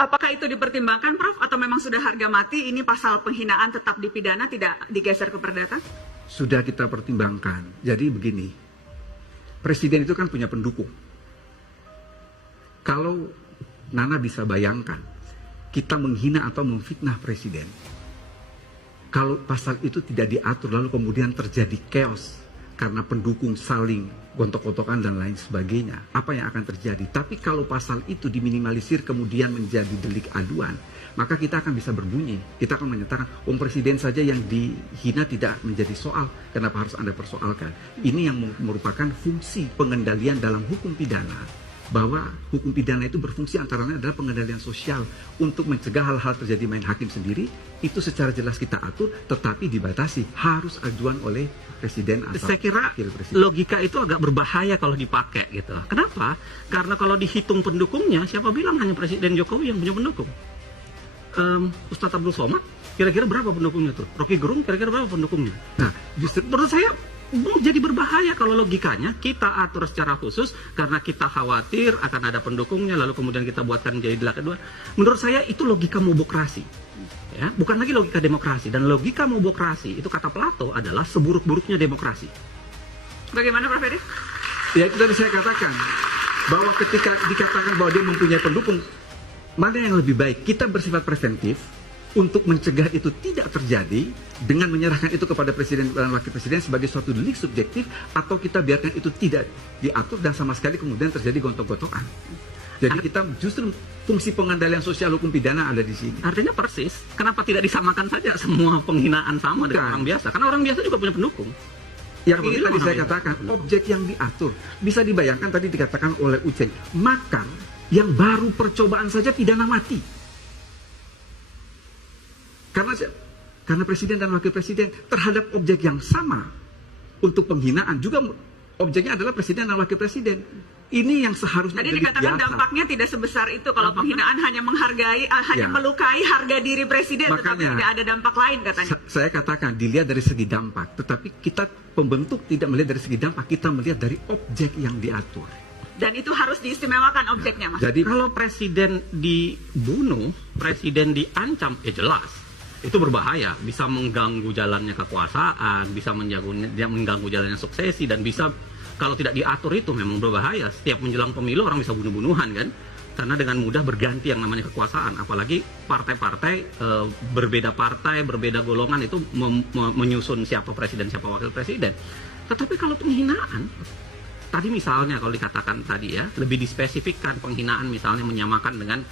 Apakah itu dipertimbangkan, Prof? Atau memang sudah harga mati, ini pasal penghinaan tetap dipidana, tidak digeser ke perdata? Sudah kita pertimbangkan. Jadi begini, presiden itu kan punya pendukung. Kalau Nana bisa bayangkan, kita menghina atau memfitnah presiden, kalau pasal itu tidak diatur lalu kemudian terjadi chaos karena pendukung saling gontok-gontokan dan lain sebagainya, apa yang akan terjadi? Tapi kalau pasal itu diminimalisir kemudian menjadi delik aduan, maka kita akan bisa berbunyi. Kita akan menyatakan, presiden saja yang dihina tidak menjadi soal, kenapa harus Anda persoalkan? Ini yang merupakan fungsi pengendalian dalam hukum pidana, bahwa hukum pidana itu berfungsi antara lain adalah pengendalian sosial untuk mencegah hal-hal terjadi main hakim sendiri. Itu secara jelas kita atur, tetapi dibatasi harus ajuan oleh presiden atau saya kira wakil presiden. Logika itu agak berbahaya kalau dipakai gitu. Kenapa? Karena kalau dihitung pendukungnya, siapa bilang hanya Presiden Jokowi yang punya pendukung? Ustadz Abdul Somad, kira-kira berapa pendukungnya tuh? Rocky Gerung, kira-kira berapa pendukungnya? Nah, justru menurut saya jadi berbahaya kalau logikanya kita atur secara khusus karena kita khawatir akan ada pendukungnya, lalu kemudian kita buatkan jadi delik aduan. Menurut saya itu logika mobokrasi, ya, bukan lagi logika demokrasi. Dan logika mobokrasi itu kata Plato adalah seburuk-buruknya demokrasi. Bagaimana, Prof. Edi? Ya, itu tadi saya katakan bahwa ketika dikatakan bahwa dia mempunyai pendukung, mana yang lebih baik? Kita bersifat preventif untuk mencegah itu tidak terjadi dengan menyerahkan itu kepada presiden dan wakil presiden sebagai suatu delik subjektif, atau kita biarkan itu tidak diatur dan sama sekali kemudian terjadi gontok-gontokan. Jadi kita justru fungsi pengendalian sosial hukum pidana ada di sini. Artinya persis, kenapa tidak disamakan saja semua penghinaan sama dengan orang biasa? Karena orang biasa juga punya pendukung. Yang ini tadi saya katakan, objek yang diatur. Bisa dibayangkan tadi dikatakan oleh Uceng, maka yang baru percobaan saja pidana mati. Karena presiden dan wakil presiden terhadap objek yang sama untuk penghinaan juga objeknya adalah presiden dan wakil presiden. Ini yang seharusnya jadi dikatakan biasa. Dampaknya tidak sebesar itu kalau penghinaan hanya menghargai, hanya melukai harga diri presiden, makanya, tetapi tidak ada dampak lain katanya. Saya katakan dilihat dari segi dampak, tetapi kita pembentuk tidak melihat dari segi dampak, kita melihat dari objek yang diatur. Dan itu harus diistimewakan objeknya, Mas. Jadi kalau presiden dibunuh, presiden diancam, ya jelas itu berbahaya, bisa mengganggu jalannya kekuasaan, bisa mengganggu jalannya suksesi, dan bisa kalau tidak diatur itu memang berbahaya. Setiap menjelang pemilu orang bisa bunuh-bunuhan kan, karena dengan mudah berganti yang namanya kekuasaan. Apalagi partai-partai berbeda partai, berbeda golongan itu menyusun siapa presiden, siapa wakil presiden. Tetapi kalau penghinaan, tadi misalnya kalau dikatakan tadi ya, lebih dispesifikkan penghinaan misalnya menyamakan dengan